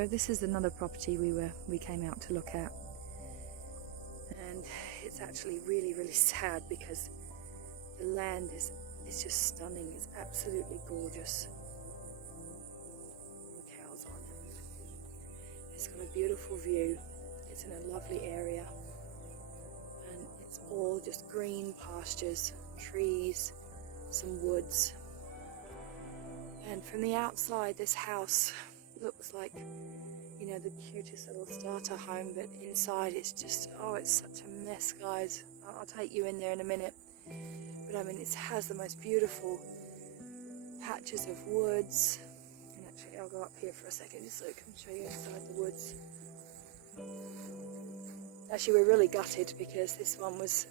So this is another property we came out to look at, and it's actually really sad because the land is just stunning. It's absolutely gorgeous. The cows on it. It's got a beautiful view. It's in a lovely area, and it's all just green pastures, trees, some woods. And from the outside, this house looks like, you know, the cutest little starter home, but inside it's just, oh, it's such a mess, guys. I'll take you in there in a minute. But I mean, it has the most beautiful patches of woods. And actually, I'll go up here for a second just so I can show you inside the woods. Actually, we're really gutted because this one was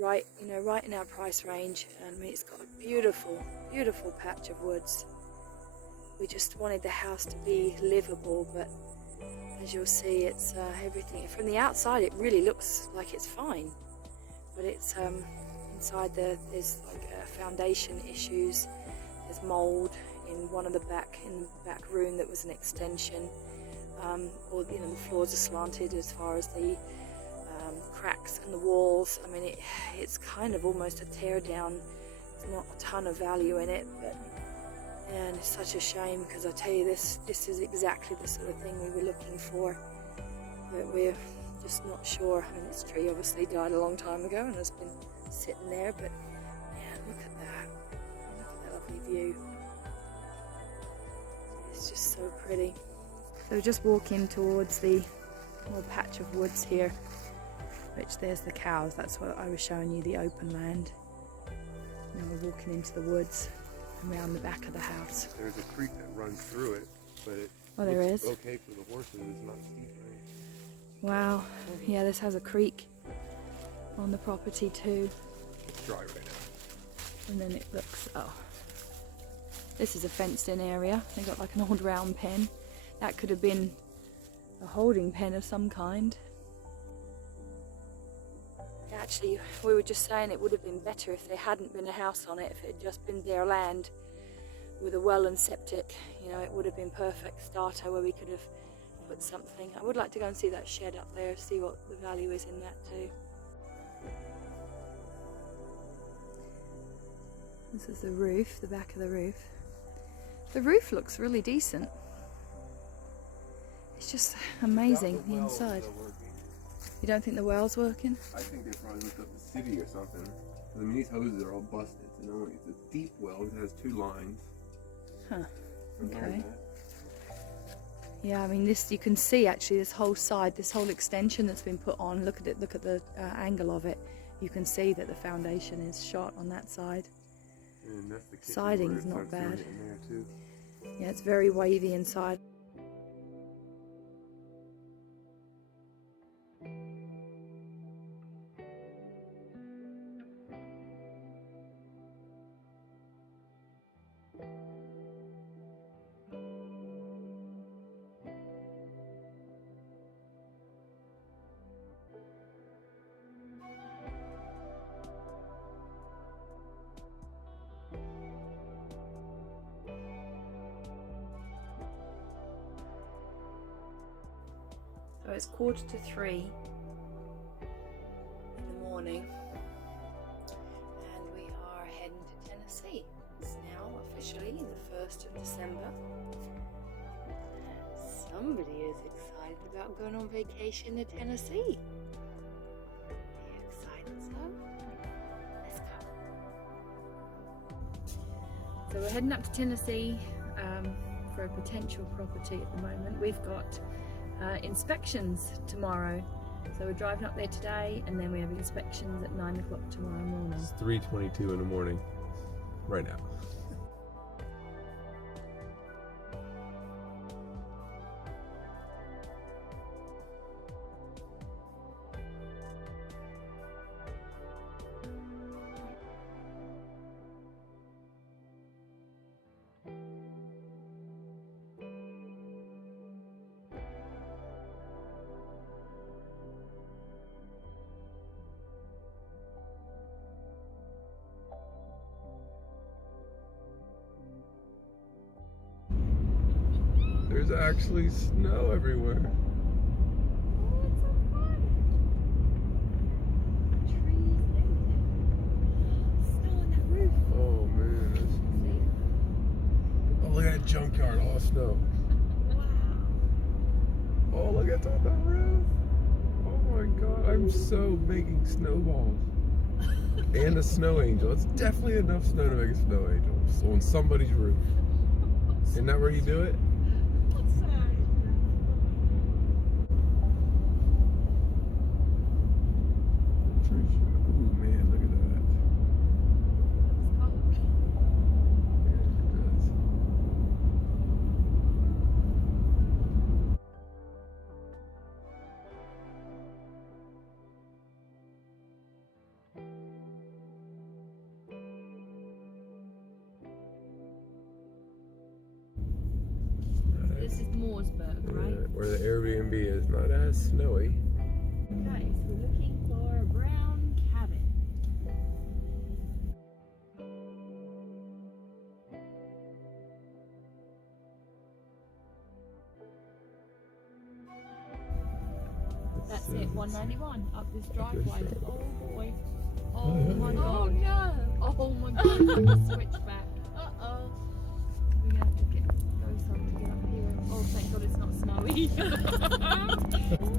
right in our price range. And I mean, it's got a beautiful patch of woods. We just wanted the house to be livable, but as you'll see, it's everything. From the outside, it really looks like it's fine, but it's inside there's like foundation issues. There's mold in the back room that was an extension, or you know, the floors are slanted as far as the cracks in the walls. I mean, it's kind of almost a tear down. There's not a ton of value in it, and it's such a shame because I tell you, this is exactly the sort of thing we were looking for, but we're just not sure. I mean, this tree obviously died a long time ago and has been sitting there, but yeah, look at that lovely view. It's just so pretty. So we're just walking towards the little patch of woods here, which there's the cows. That's what I was showing you, the open land. Now we're walking into the woods around the back of the house. There's a creek that runs through it, but it there looks is. okay for the horses. It's not steep, right? Wow. Yeah, this has a creek on the property too. It's dry right now. And then it looks, oh, this is a fenced in area. They got like an old round pen. That could have been a holding pen of some kind. Actually, we were just saying it would have been better if there hadn't been a house on it, if it had just been their land with a well and septic. You know, it would have been perfect starter where we could have put something. I would like to go and see that shed up there, see what the value is in that too. This is the roof, the back of the roof. The roof looks really decent. It's just amazing, the inside. You don't think the well's working? I think they probably looked up the city or something. I mean, these hoses are all busted. It's a deep well. It has 2 lines. Huh. Okay. Yeah, I mean, this, you can see actually this whole side, this whole extension that's been put on. Look at it. Look at the angle of it. You can see that the foundation is shot on that side. And that's the siding's not bad. In there too. Yeah, it's very wavy inside. So it's 2:45 in the morning, and we are heading to Tennessee. It's now officially the 1st of December. Somebody is excited about going on vacation to Tennessee. Are you excited, so? Let's go. So we're heading up to Tennessee for a potential property at the moment. We've got inspections tomorrow, so we're driving up there today, and then we have inspections at 9 o'clock tomorrow morning. It's 3:22 in the morning right now. actually snow everywhere. Oh, it's so fun. Trees and everything. Snow on that roof. Oh man, that's... See? Oh, look at that junkyard, all snow. Wow. Oh, look at that roof. Oh my god, I'm so making snowballs. And a snow angel. It's definitely enough snow to make a snow angel. So on somebody's roof. Isn't that where you do it? What's that? Ooh man, look at that. It's cold. Yeah, it does. This is Mooresburg, right? Where the Airbnb is, not as snowy. Okay, so we're looking for a brown cabin. That's it, 191 up this driveway. Oh boy. Oh my god. Oh no. Oh my god, it's like a switchback. Uh-oh. We're gonna have to go some to get up here. Oh, thank god it's not snowy. Oh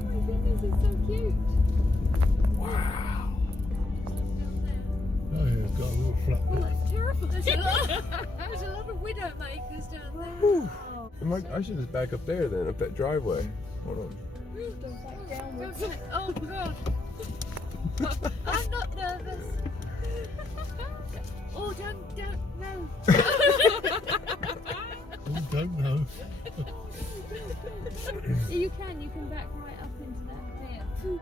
my goodness, it's so cute. Wow. Oh yeah, it's got a little flat. Oh, that's terrifying. There's a lot of widowmakers down there. I should just back up there then, up that driveway. Hold on. Don't back downwards. Oh god. I'm not nervous. Oh, don't, no. Oh, don't know. Yeah, you can back right up into that there.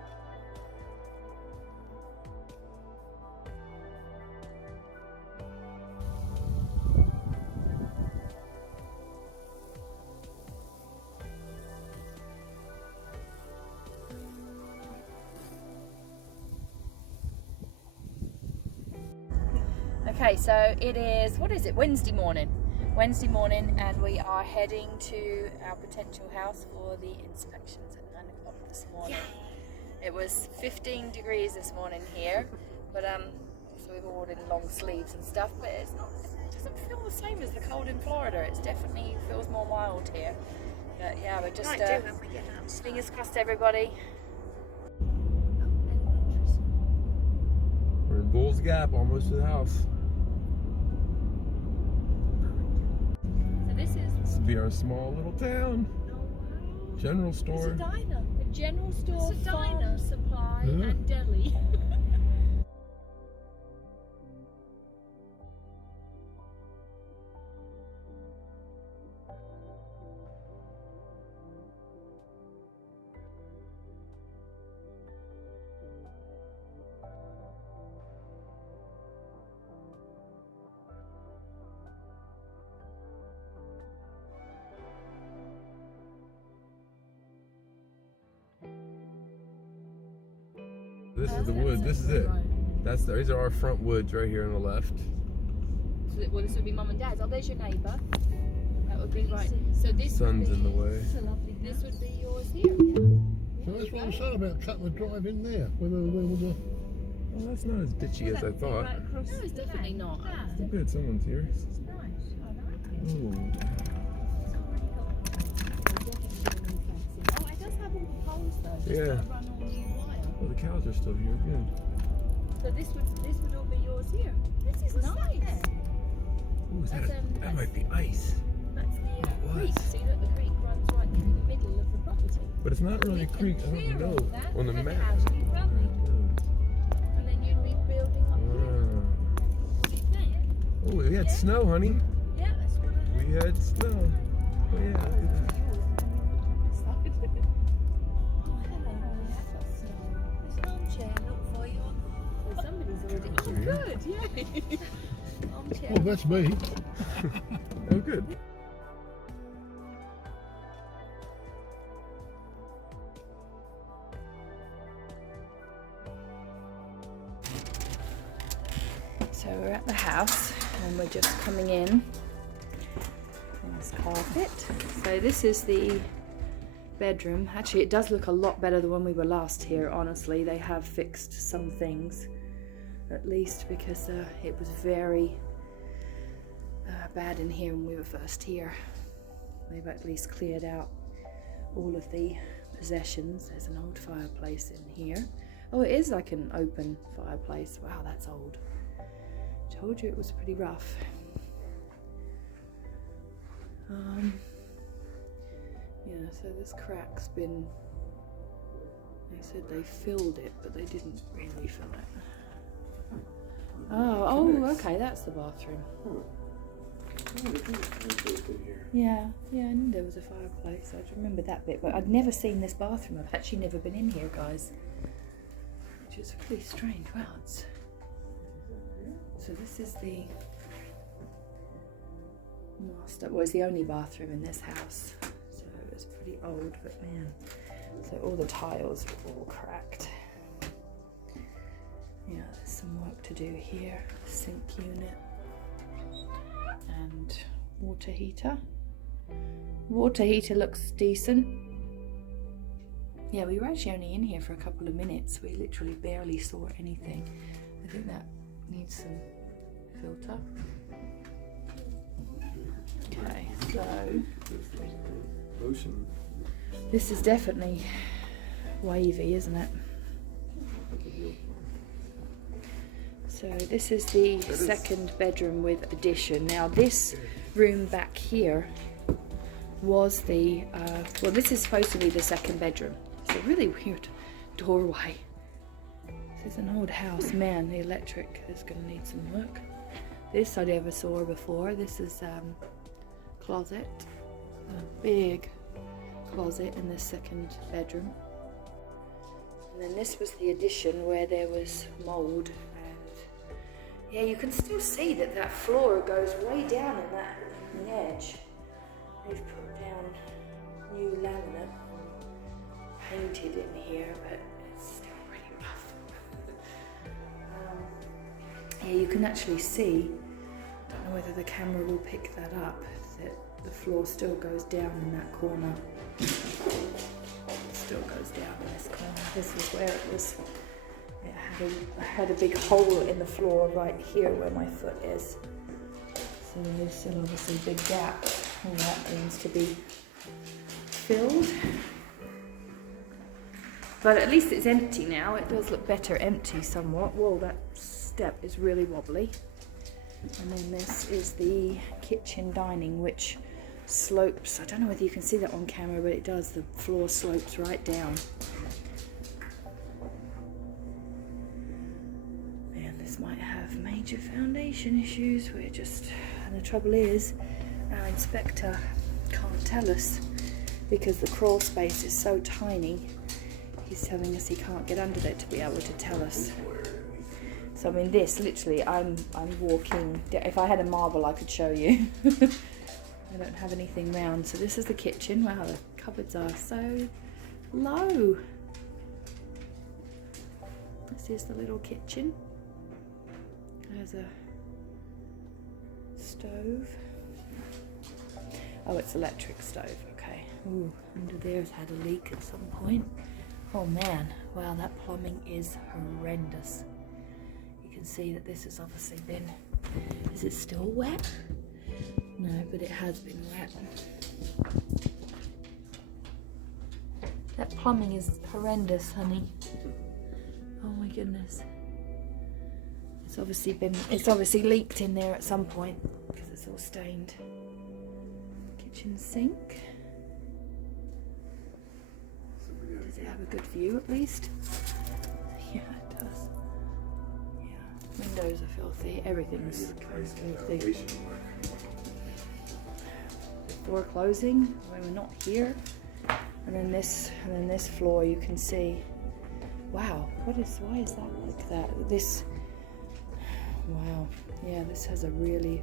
Okay, so it is, what is it, Wednesday morning, and we are heading to our potential house for the inspections at 9 o'clock this morning. It was 15 degrees this morning here, but so we've all in long sleeves and stuff, but it doesn't feel the same as the cold in Florida. It definitely feels more mild here. But yeah, we're just fingers crossed, everybody. We're in Bull's Gap, almost to the house. So this will be our small little town. General store. It's a diner. a general store, It's a farm diner. supply, Yeah. and deli. This is the wood. This is it. Right. These are our front woods right here on the left. So well, this would be mum and dad's. Oh, there's your neighbour. That would be right. So this Sun's would be, in the way. It's a lovely. This would be yours here. So that's what I said about cutting the drive in there. Whether there was a... Well, that's not as ditchy as I thought. Right across. No, it's definitely not. Look good, someone's here. This is nice. I like it. Ooh. Oh, it does have all the poles though. Just Yeah. gotta run all the wire. Oh, the cows are still here. Good. So this would all be yours here. This is nice. Ooh, is That's, that might be ice. That's the It creek. was. See, look, the creek runs right through the middle of the property. But it's not really a We can creek. I clear don't all know. that, On the then the map. house would be running, and then you'd be building up here. What do you think? Oh, we had snow, honey. Yeah, that's what I We had snow. Oh, yeah. Look at that. There's an armchair, look for you. Somebody's already. Yeah. Oh, good, yeah. Armchair. Oh, that's me. Oh, good. So we're at the house and we're just coming in. Let's carpet. So this is the bedroom. Actually, it does look a lot better than when we were last here, honestly. They have fixed some things, at least, because it was very bad in here when we were first here. They've at least cleared out all of the possessions. There's an old fireplace in here. Oh, it is like an open fireplace. Wow, that's old. Told you it was pretty rough. Yeah, so this crack's been, they said they filled it, but they didn't really fill it. Oh, okay, that's the bathroom. Yeah, I knew there was a fireplace. I remember that bit, but I'd never seen this bathroom. I've actually never been in here, guys, which is really strange. Wow, so this is the master. Well, it's the only bathroom in this house, so it's pretty old. But man, so all the tiles are all cracked. Yeah, there's some work to do here. Sink unit and water heater. Water heater looks decent. Yeah, we were actually only in here for a couple of minutes. We literally barely saw anything. I think that needs some filter. Okay, so this is definitely wavy, isn't it? So this is the second bedroom with addition. Now this room back here was the, well, this is supposed to be the second bedroom. It's a really weird doorway. This is an old house. Man, the electric is going to need some work. This I never saw before. This is closet. A big closet in the second bedroom. And then this was the addition where there was mold. Yeah, you can still see that that floor goes way down in the edge. They've put down new laminate, painted in here, but it's still pretty rough. Yeah, you can actually see, I don't know whether the camera will pick that up, that the floor still goes down in that corner. It still goes down in this corner. This is where it was. It had a big hole in the floor right here where my foot is. So there's still obviously a big gap, and that needs to be filled. But at least it's empty now. It does look better empty somewhat. Whoa, that step is really wobbly. And then this is the kitchen dining, which slopes. I don't know whether you can see that on camera, but it does. The floor slopes right down. Might have major foundation issues. We're just, and the trouble is our inspector can't tell us because the crawl space is so tiny. He's telling us he can't get under there to be able to tell us. So I mean, this literally, I'm walking. If I had a marble, I could show you. I don't have anything round. So this is the kitchen. Wow, the cupboards are so low. This is the little kitchen. There's a stove. Oh, it's electric stove, okay. Ooh, under there's had a leak at some point. Oh man, wow, that plumbing is horrendous. You can see that this has obviously been, is it still wet? No, but it has been wet. That plumbing is horrendous, honey. Oh my goodness. It's obviously leaked in there at some point because it's all stained. Kitchen sink. Does it have a good view at least? Yeah, it does. Yeah, windows are filthy. Everything's filthy. Door closing when we're not here, and then this floor you can see. Wow, why is that like that? This. Wow, yeah, this has a really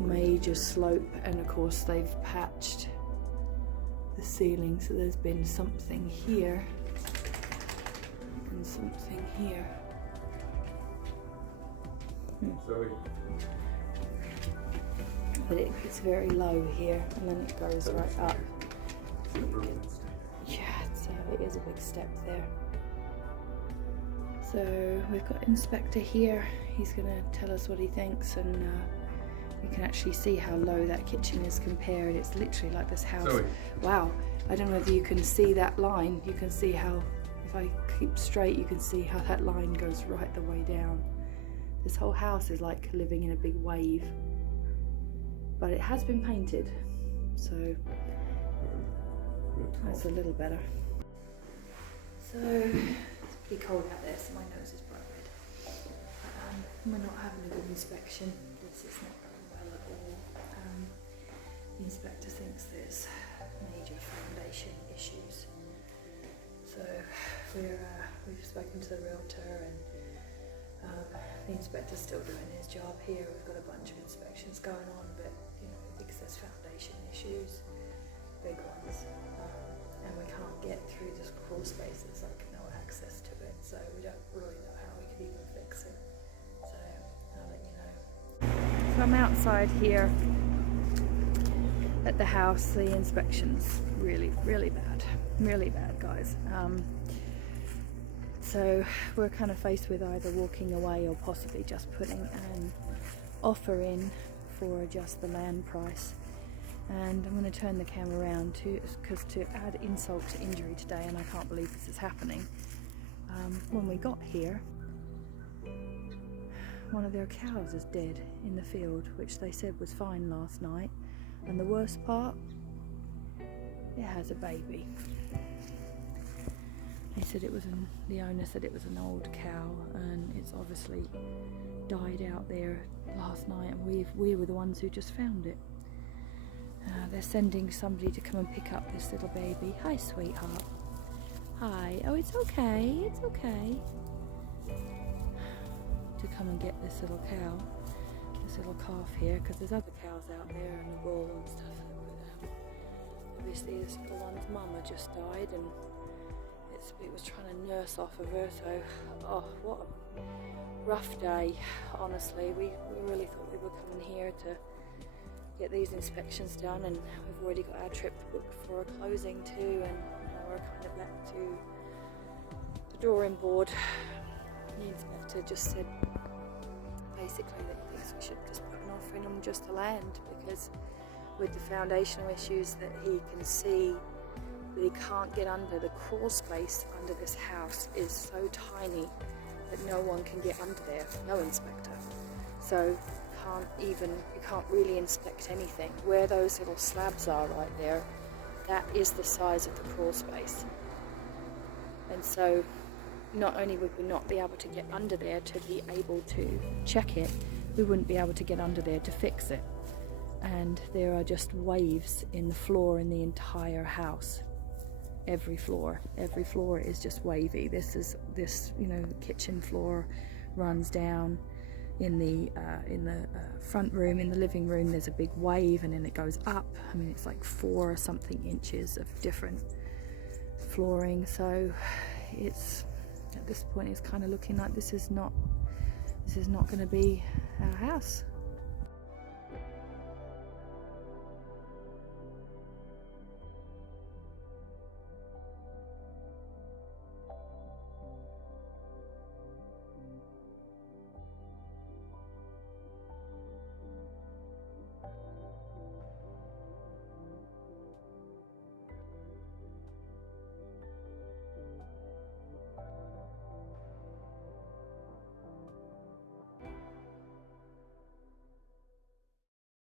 major slope, and of course they've patched the ceiling, so there's been something here and something here. but it's very low here, and then it goes right up. Yeah, it is a big step there. So we've got Inspector here. He's going to tell us what he thinks, and you can actually see how low that kitchen is compared. It's literally like this house. Zoe. Wow, I don't know whether you can see that line. You can see how, if I keep straight, you can see how that line goes right the way down. This whole house is like living in a big wave. But it has been painted, so that's a little better. So it's pretty cold out there, so my nose is bright red. We're not having a good inspection. This is not going well at all. The inspector thinks there's major foundation issues. So we've spoken to the realtor, and the inspector's still doing his job here. We've got a bunch of inspections going on, but you know, he thinks there's foundation issues, big ones, and we can't get through this crawl space. There's like no access to it, so we don't really know how we could even fix it. So I'll let you know. So I'm outside here at the house. The inspection's really bad, guys. So we're kind of faced with either walking away or possibly just putting an offer in for just the land price. And I'm going to turn the camera around because to add insult to injury today, and I can't believe this is happening. When we got here, one of their cows is dead in the field, which they said was fine last night. And the worst part, it has a baby. He said it was the owner said it was an old cow, and it's obviously died out there last night, and we were the ones who just found it. They're sending somebody to come and pick up this little baby. Hi, sweetheart. Hi. Oh, it's okay. It's okay. To come and get this little cow, this little calf here, because there's other cows out there and the bull and stuff. But obviously this little one's mama just died, and it was trying to nurse off of her. So, oh, what a rough day. Honestly, we really thought we were coming here to get these inspections done, and we've already got our trip booked for a closing too, and now we're kind of back to the drawing board. The inspector just said basically that he thinks we should just put an offer in on just the land, because with the foundational issues that he can see, that he can't get under. The crawl space under this house is so tiny that no one can get under there, no inspector. So you can't really inspect anything. Where those little slabs are right there, that is the size of the crawl space. And so not only would we not be able to get under there to be able to check it, we wouldn't be able to get under there to fix it. And there are just waves in the floor in the entire house. Every floor is just wavy. This kitchen floor runs down. In the front room, in the living room, there's a big wave, and then it goes up. I mean, it's like 4 or something inches of different flooring. So it's at this point, it's kind of looking like this is not going to be our house.